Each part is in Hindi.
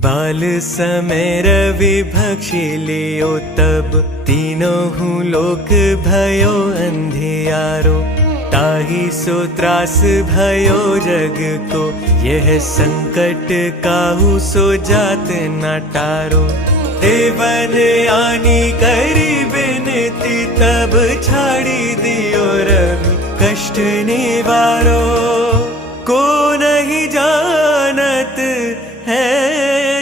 बाल समय रवि भक्षी लियो तब तीनों लोक भयो अंधियारो। ताहि सो त्रास भयो जग को यह संकट काहू सो जात न टारो। देवन आनी करी बिनती तब छाड़ी दियो रवि कष्ट निवारो। को नहीं जानत है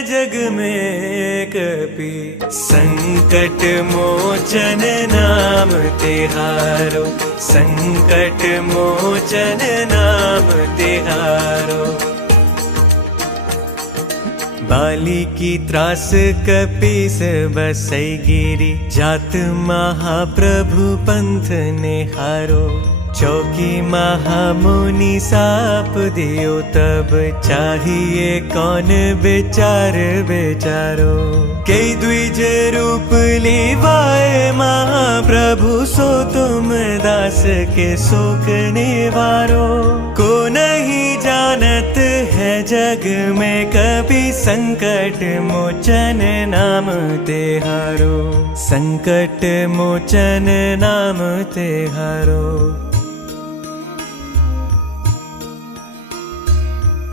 जग में कपि संकट मोचन नाम तिहारो। संकट मोचन नाम तिहारो। बाली की त्रास कपीस बसई गिरी जात महाप्रभु पंथ निहारो। चौकी महामुनि साप दियो तब चाहिए कौन विचार विचारो। कई द्विज रूप लिवाए महाप्रभु सो तुम दास के शोक निवारो। को नहीं जानत है जग में कभी संकट मोचन नाम तिहारो। संकट मोचन नाम तिहारो।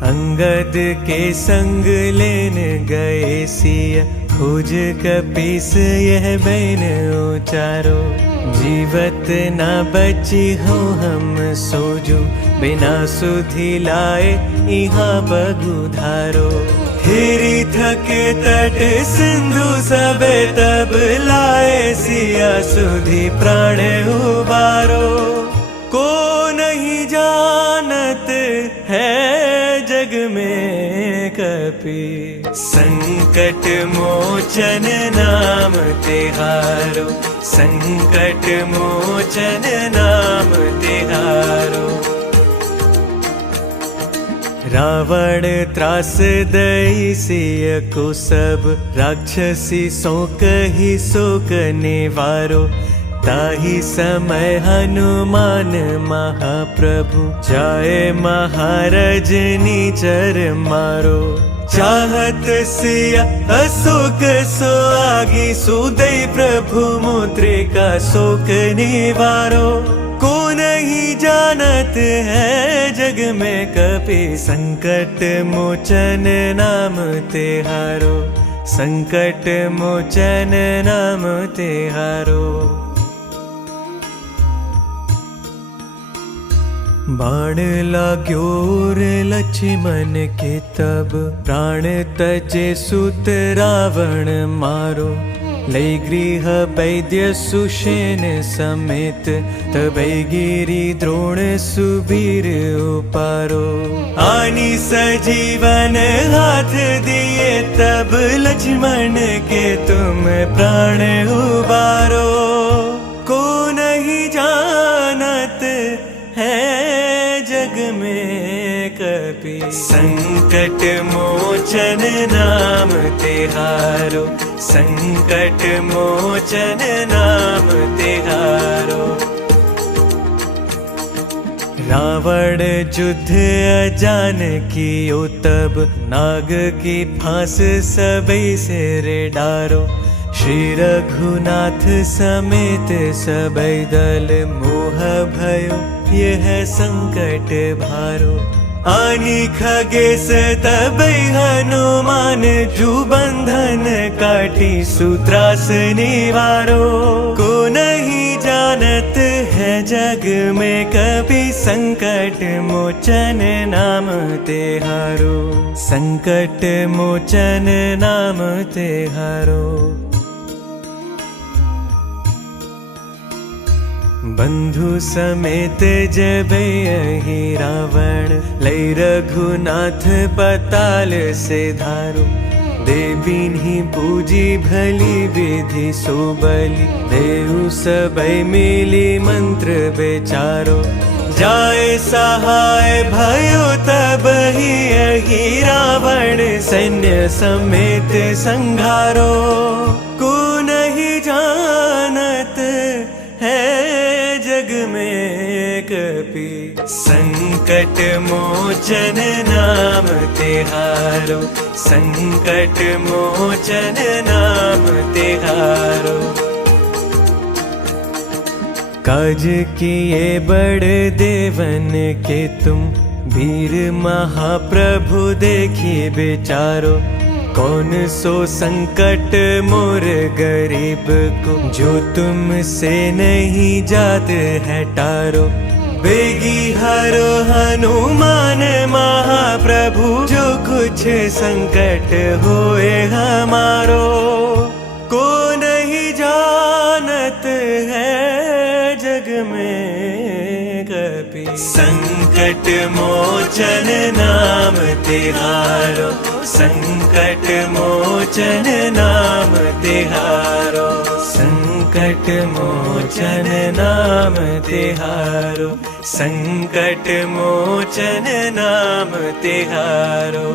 अंगद के संग लेन गए सिया खोज कपीस यह बैन उचारो। जीवत न बची हो हम सोजो बिना सुधि लाए यहाँ बगुधारो। हिरी थके तट सिंधु सबे तब लाए सिया सुधि प्राण उबारो। को नहीं जानत है जग में कपि संकट मोचन नाम तिहारो। संकट मोचन नाम तिहारो। रावण त्रास दई सिय को सब राक्षसी सो कही शोक निवारो। ताहि समय हनुमान महाप्रभु जाए महाराज नीचर मारो। चाहत सिया अशोक सो आगी सुदय प्रभु मुद्रिका शोक निवारो। को नहीं जानत है जग में कपि संकट मोचन नाम तिहारो। संकट मोचन नाम तिहारो। बाण लाग्यो रे लक्ष्मण के तब प्राण तजे सुत रावण मारो। लई गृह वैद्य सुषेण समेत तबै गिरी द्रोण सुबीर उपारो। आनी सजीवन हाथ दिए तब लक्ष्मण के तुम प्राण उबारो। को नहीं जानत है जग में कपि संकट मोचन नाम तिहारो। संकट मोचन नाम तिहारो। रावण युद्ध अजान कियो तब नाग की फांस सबई सिर डारो। श्री रघुनाथ समेत सबई दल मोह भयो यह संकट भारो। आनी खगेश तबै हनुमान जू बंधन काटी सूत्रास निवारो। को नहीं जानत है जग में कभी संकट मोचन नाम तिहारो। संकट मोचन नाम तिहारो। बंधु समेत जबै अहि रावण लई रघुनाथ पताल से धारो। देवीन्हि पूजी भली विधि सो बलि देहु सबई मिली मंत्र बेचारो। जाए सहाय भयो तब ही अहि रावण सैन्य समेत संघारो। को नहीं जानत है जग में कपि संकट मोचन नाम तिहारो संकट मोचन नाम तिहारो काज किए बड़ देवन के तुम वीर महाप्रभु देखी बेचारो कौन सो संकट मोर गरीब को जो तुमसे नहीं जात है टारो बेगी हरो हनुमान महाप्रभु जो कुछ संकट होए हमारो को नहीं जानत है जग में कपि संकट मोचन नाम तिहारो संकट मोचन नाम तिहारो संकट मोचन नाम तिहारो संकट मोचन नाम तिहारो।